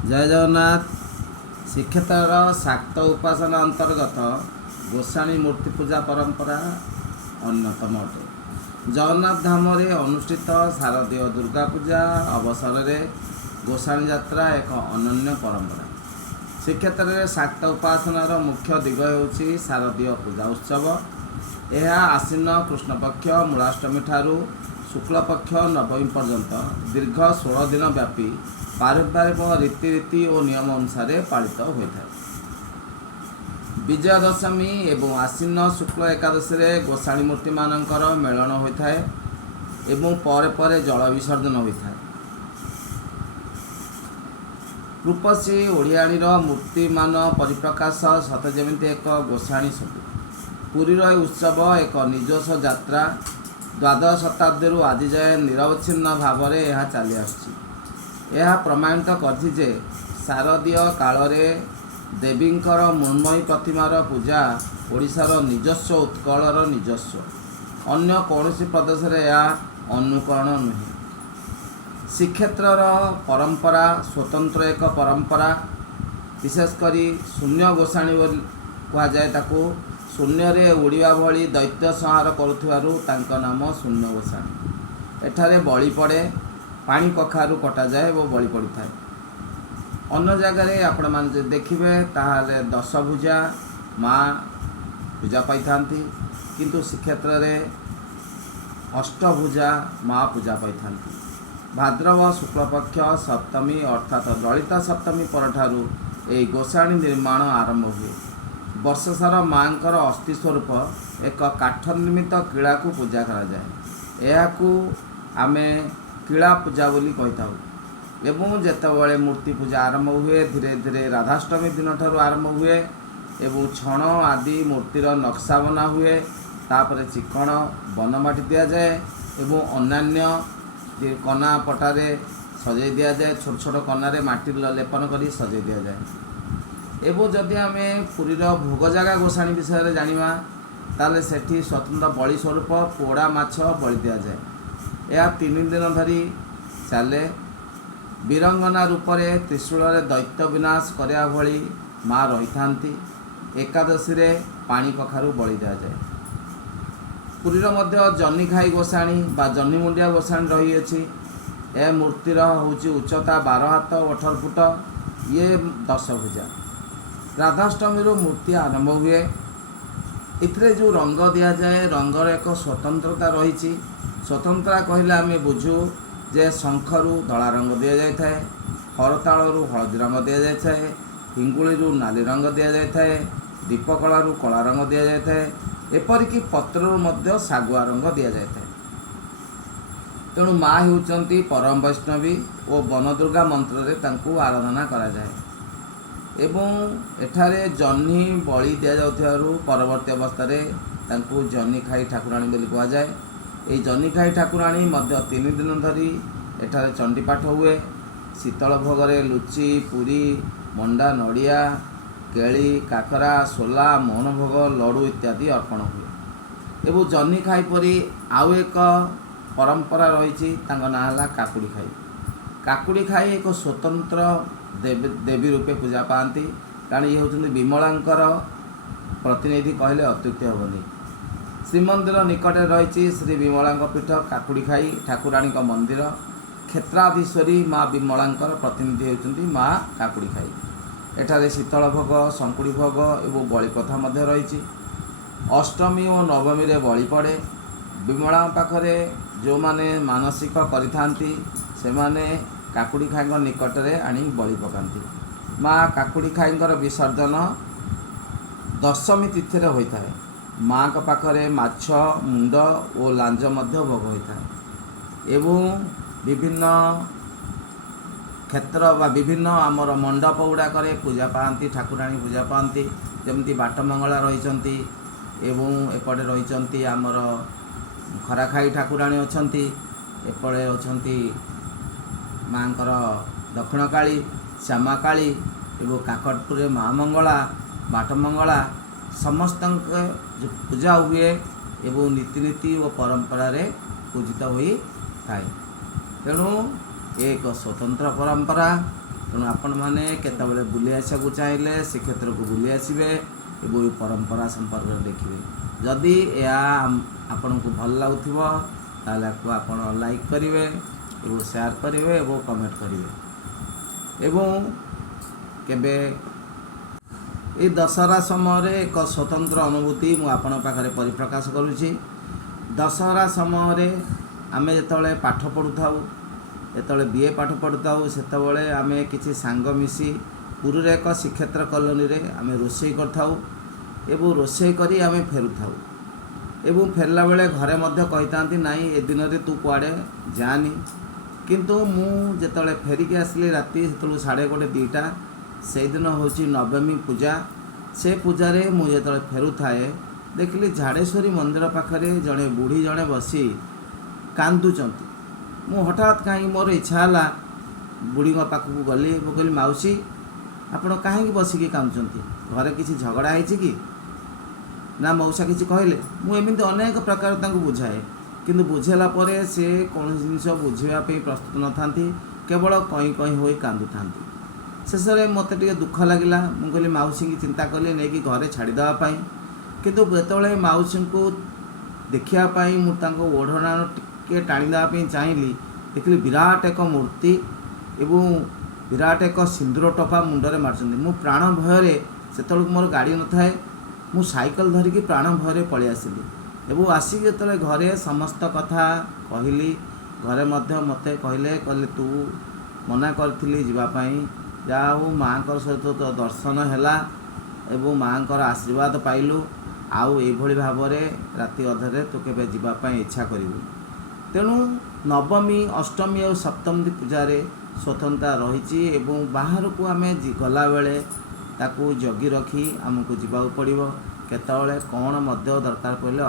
जय जगन्नाथ। श्रीक्षेत्र शाक्त उपासना अंतर्गत गोसाणी मूर्ति पूजा परंपरा अन्यतम अटे। जगन्नाथ धाम अनुष्ठित शारदीय दुर्गा पूजा अवसर में गोसाणी यात्रा एक अनन्य परंपरा। श्रीक्षेत्र में शाक्त उपासनार मुख्य दिग होउछि शारदीय पूजा उत्सव। यह आश्विन कृष्णपक्ष मूलाष्टमी ठारू शुक्लपक्ष नवमी पर्यंत दीर्घ 16 दिन व्यापी पारंपरिक रीतिरीति और नियम अनुसार पालित होता है। विजय दशमी एवं आश्विन शुक्ल एकादशी रे गोसाणी मूर्ति मानकर मेलन होता है एवं परे परे जल विसर्जन होता है। रूपसी ओडियाणीर मूर्ति मान परिप्रकाश सत जेमिति एक गोसाणी सब। पुरीर उत्सव एक निजस्व यात्रा। द्वादश शताब्दी आज जाए निरवच्छिन्न भाव में यह चली आसुछि। यह प्रमाणित करछि जे शारदीय काल रे देवींकर मृण्मयी प्रतिमार पूजा ओडिशार निजस्व उत्कलर निजस्व। अन्य कौनसी प्रदेश रे यह अनुकरण नुहे। श्रीक्षेत्रर परंपरा स्वतंत्र एक परंपरा। विशेषकर शून्य गोसाणी कह जाए ताकू शून्य रे उड़िया भली दैत्य संहार करुथिबारु तांका नाम शून्य गोसाणी। एठारे बलि पड़े पानी कखारू कटा जाए वो बलि पड़ी थाए। अन्य जगह आपण माने देखिबे ताहाले दशभुजा माँ पूजा पाई थांती, किंतु श्रीक्षेत्र रे अष्टभुजा माँ पूजा पाई थांती। भाद्रव शुक्लपक्ष सप्तमी अर्थात ललिता सप्तमी परठारू ए गोसाणी निर्माण आरंभ हुए। वर्ष सारा माँकर अस्थि स्वरूप एक काठ निर्मित कीड़ा को पूजा करा जाए। यह आमे कीड़ा पूजा बोली कही था। एवं जेतेबेले मूर्ति पूजा आरंभ हुए धीरे धीरे राधाष्टमी दिन ठारू आरंभ हुए एवं छण आदि मूर्तिर नक्शा बना हुए। तापर चिकण बनमाटी दिया जाए एवं अन्यान्य कना पटारे सजाई दिया जाए। छोट छोट कनारे माटी लेपन करी सजाई दिया जाए। एवं जदि आम पुरीर भोग जगह गोसाणी विषय में जाना ताले सेठी स्वतंत्र बलि स्वरूप पोड़ा माछ बलि दिया जाए। यह 3 दिन धरी चले। वीरंगना रूप से त्रिशूल दैत्य विनाश करने भली माँ रही थांती। एकादशी रे पानी कखारू बलि दिया जाए। पुरीर मध्य जन्नी खाई गोसाणी बा जन्नी मुंडिया गोसाणी रही अछि। यह मूर्तिर होची उच्चता 12 हाथ 18 फुट। ये दशभुजा। राधाष्टमी मूर्ति आरंभ हुए। इथरे जो रंग दिया जाए रंगर एक स्वतंत्रता रही। स्वतंत्रता कहले आम बुझू जे शंखरू धला रंग दि जाए, हरतालू हलदी रंग दि जाए, हिंगुली नाली रंग दि जाए, दीपकलू कला रंग दि जाए, एपरिक पत्रु मध्य सागुआ रंग दि जाए। तेणु माँ होउचंती परम वैष्णवी और वनदुर्गा मंत्र रे तांकू आराधना करा जाए। एवं एठारे जन्नी बलि दिया जाउथिबारु परवर्ती अवस्था रे तांकू जन्नी खाई ठाकुराणी बोली कहा जाए। ये जन्नी खाई ठाकुराणी मध्य 3 दिन धरी एठारे चंडीपाठ हुए। शीतल भोगरे लुची पुरी मंडा नड़िया केली काकरा सोला मोहन भोग लडू इत्यादि अर्पण हुए। एवं जन्नी खाई परी आउ एक परंपरा रही ना है काकुड़ी खाई। काकुड़ी खाई एक स्वतंत्र देवी रूपे पूजा पाती। कारण ये होती विमलांकर प्रतिनिधि कहले अत्युक्ति हेनी। श्रीमंदिर निकटे रही श्री विमला पीठ काकुड़ी खाई ठाकुराणी मंदिर। क्षेत्राधीश्वरी माँ विमलांकर प्रतिनिधि होती माँ काकुड़ी खाई। एठारे शीतल भोग संकुड़ी भोग एवं बलि प्रथा मध्य रही। अष्टमी और नवमी रे बलि पड़े। विमला पाखरे जो माने मानसिक करिथांती से माने काकुड़ी खाई निकट में आनी बलि पकाती। माँ काकुड़ी खाई विसर्जन दशमी तिथि होता है। माँ का पाखरे माछ मुंड और लांज मध्य भोग होता है। एवं विभिन्न क्षेत्र बा विभिन्न आमर मंडप गुड़ाक पूजा पाती ठाकुराणी पूजा पाती। जमती बाटमंगला रही एवं एपटे रही आमर खराखाई ठाकुराणी अच्छी। एपटे अच्छी माँकर दक्षिण काली श्यामा काली एवं काकटपुर माँ मंगला बाटमंगला समस्त जो पूजा हुए एवं रीतिनीति और परंपरा रे पूजित होई थाए। तेणु एक स्वतंत्र परंपरा तेणु आपण मैंने केतबेले बुली आसक चाहिए श्रीक्षेत्र को बुली आसबे एवं परंपरा संपर्क देखिए जदि यह आपण को भल लगुव आप लाइक करेंगे एवं शेयर करेंगे एवं कमेंट करेंगे एवं केबे ये दशहरा समय एक स्वतंत्र अनुभूति मुझे पाखे परिप्रकाश करुँची। दशहरा समय आमे जिते पाठ पढ़ु था जो बीए पाठ पढ़ु था से आम किसी सांग मिसी पुरी एक श्रीक्षेत्र कॉलोनी रे आम रोषे कर रोषे करी आम फेरु था एवं फेरला बेले घरे मध्य कही नाई ए दिन तू कुआड़े जानी किंतु मु जिते फेरिकी आसली राति से 1:30 2टा से दिन हूँ नवमी पूजा से पूजा रे मुझे फेरु थाए देखिली झाड़ेश्वरी मंदिर पाखरे जड़े बुढ़ी जड़े बसी कांदुचंती मु हठात कहीं मोर इच्छा है बुढ़ी पाखक गली कहली माउसी आपण कहीं बसिकी कांदुचंती घरे किसी झगड़ा है कि ना मौसा किसी कहले मुझे अनेक प्रकार बुझाए किंतु बुझेला परे से कौन जिनिस बुझापी प्रस्तुत न था केवल कहीं कहीं हो कांदु था शेष में मत दुख लगे मुझे कहली मौसी की चिंता कली नहीं घरे छाड़देवाई किंतु जो मौसी को देखापी मुझे ओढ़ना टे टाणीदेवाई चाहिए देखिए विराट एक मूर्ति एवं विराट एक सिंदूर टोपा मुंडे मार्चंती मु प्राण भय से मोर गाड़ी न थाए मु साइकल धरिकी प्राण भय पलि आसिली एवं आसिक जो घरे समस्त कथा कहली घरे मत कहले तू मना करी जावाई जहा हो माँ सहित तो दर्शन है एवं माँ आशीर्वाद पाइलु आउ ये भाव राति अधरे तू केबे जीवाई इच्छा करू तेणु नवमी अष्टमी और सप्तमी पूजारे स्वतंत्रता रही एवं बाहर को आम गला बेले ताकू जगी रखी आमको जीवा पड़ो केतले कौन दरकार पड़े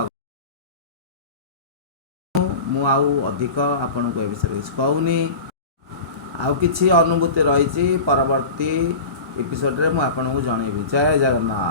मु आउ अधिक आपण को विषय किसी कहूनी आउ किसी अनुभूति रही परवर्ती एपिसोड रे मु आपन को जनइबी। जय जगन्नाथ।